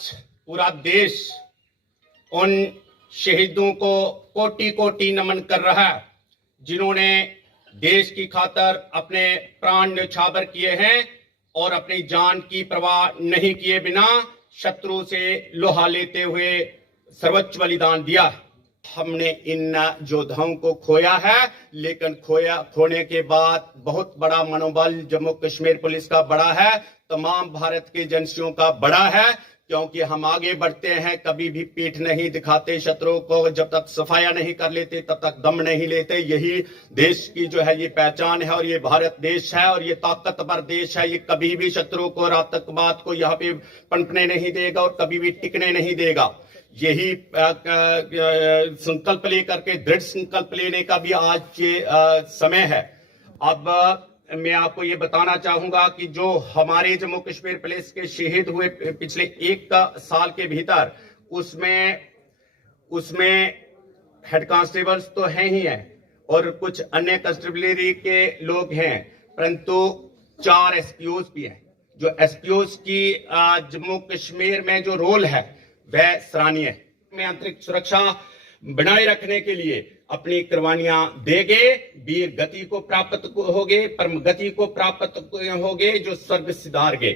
आज पूरा देश उन शहीदों को कोटि कोटि नमन कर रहा है जिन्होंने देश की खातर अपने प्राण न्यौछावर किए हैं और अपनी जान की परवाह नहीं किए बिना शत्रु से लोहा लेते हुए सर्वोच्च बलिदान दिया। हमने इन योद्धाओं को खोया है, लेकिन खोने के बाद बहुत बड़ा मनोबल जम्मू कश्मीर पुलिस का बड़ा है, तमाम भारत के एजेंसियों का बड़ा है, क्योंकि हम आगे बढ़ते हैं, कभी भी पीठ नहीं दिखाते शत्रु को। जब तक सफाया नहीं कर लेते तब तक दम नहीं लेते। यही देश की जो है ये पहचान है और ये भारत देश है और ये ताकतवर देश है। ये कभी भी शत्रु को और आतंकवाद को यहाँ पे पनपने नहीं देगा और कभी भी टिकने नहीं देगा। यही संकल्प लेकर के, दृढ़ संकल्प लेने का भी आज ये समय है। अब मैं आपको ये बताना चाहूंगा कि जो हमारे जम्मू कश्मीर पुलिस के शहीद हुए पिछले एक साल के भीतर, उसमें हेड कांस्टेबल्स तो हैं ही हैं और कुछ अन्य कंस्टेबलरी के लोग हैं, परंतु 4 एसपीओज भी हैं। जो एसपीओज की जम्मू कश्मीर में जो रोल है वह सराहनीय है। में आंतरिक सुरक्षा बनाए रखने के लिए अपनी कुर्बानियां देंगे, वीर गति को प्राप्त होगे, परम गति को प्राप्त होगे, जो स्वर्ग सिधारगे।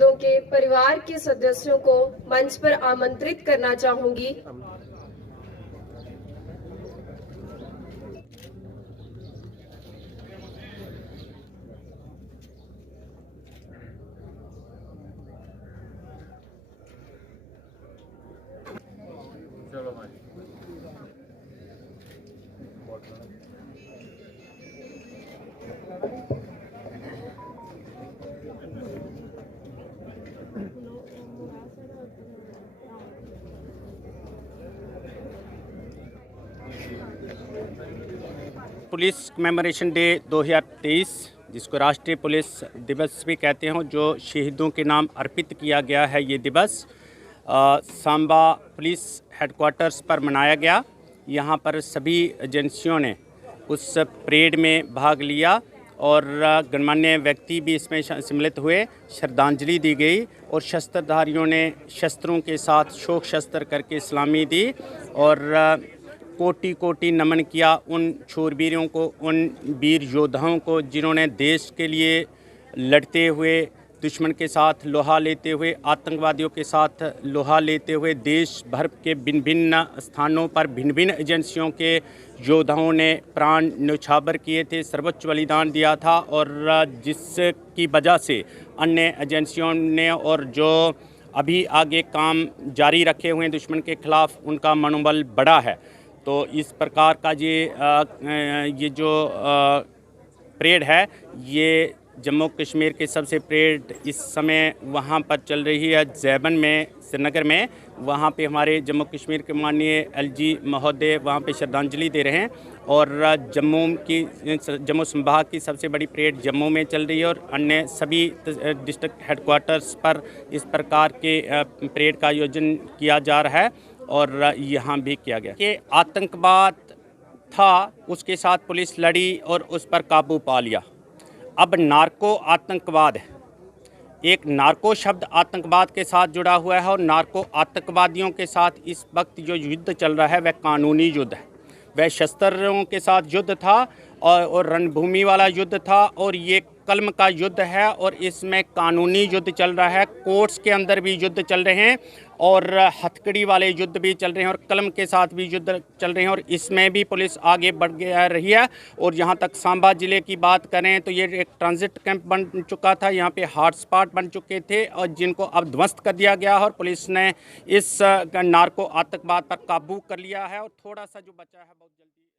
शहीदों के परिवार के सदस्यों को मंच पर आमंत्रित करना चाहूंगी। चलो भाई। पुलिस कमेमोरेशन डे 2023, जिसको राष्ट्रीय पुलिस दिवस भी कहते हैं, जो शहीदों के नाम अर्पित किया गया है, ये दिवस सांबा पुलिस हेडक्वार्टर्स पर मनाया गया। यहाँ पर सभी एजेंसियों ने उस परेड में भाग लिया और गणमान्य व्यक्ति भी इसमें सम्मिलित हुए। श्रद्धांजलि दी गई और शस्त्रधारियों ने शस्त्रों के साथ शोक शस्त्र करके सलामी दी और कोटि कोटि नमन किया उन शूरवीरों को, उन वीर योद्धाओं को जिन्होंने देश के लिए लड़ते हुए, दुश्मन के साथ लोहा लेते हुए, आतंकवादियों के साथ लोहा लेते हुए देश भर के भिन्न भिन्न स्थानों पर भिन्न भिन्न एजेंसियों के योद्धाओं ने प्राण न्यौछावर किए थे, सर्वोच्च बलिदान दिया था और जिसकी वजह से अन्य एजेंसियों ने और जो अभी आगे काम जारी रखे हुए हैं दुश्मन के खिलाफ, उनका मनोबल बढ़ा है। तो इस प्रकार का ये जो परेड है, ये जम्मू कश्मीर के सबसे परेड इस समय वहाँ पर चल रही है ज़ैबन में, श्रीनगर में। वहाँ पे हमारे जम्मू कश्मीर के माननीय LG महोदय वहाँ पे श्रद्धांजलि दे रहे हैं और जम्मू संभाग की सबसे बड़ी परेड जम्मू में चल रही है और अन्य सभी डिस्ट्रिक्ट हेडक्वार्टर्स पर इस प्रकार के परेड का आयोजन किया जा रहा है और यहाँ भी किया गया कि आतंकवाद था, उसके साथ पुलिस लड़ी और उस पर काबू पा लिया। अब नार्को आतंकवाद है, एक नार्को शब्द आतंकवाद के साथ जुड़ा हुआ है और नार्को आतंकवादियों के साथ इस वक्त जो युद्ध चल रहा है वह कानूनी युद्ध है। वह शस्त्रों के साथ युद्ध था और रणभूमि वाला युद्ध था और ये कलम का युद्ध है और इसमें कानूनी युद्ध चल रहा है। कोर्ट्स के अंदर भी युद्ध चल रहे हैं और हथकड़ी वाले युद्ध भी चल रहे हैं और कलम के साथ भी युद्ध चल रहे हैं और इसमें भी पुलिस आगे बढ़ रही है। और जहां तक सांबा ज़िले की बात करें तो ये एक ट्रांजिट कैंप बन चुका था, यहाँ पे हॉटस्पॉट बन चुके थे और जिनको अब ध्वस्त कर दिया गया और पुलिस ने इस नार्को आतंकवाद पर काबू कर लिया है और थोड़ा सा जो बचा है बहुत जल्दी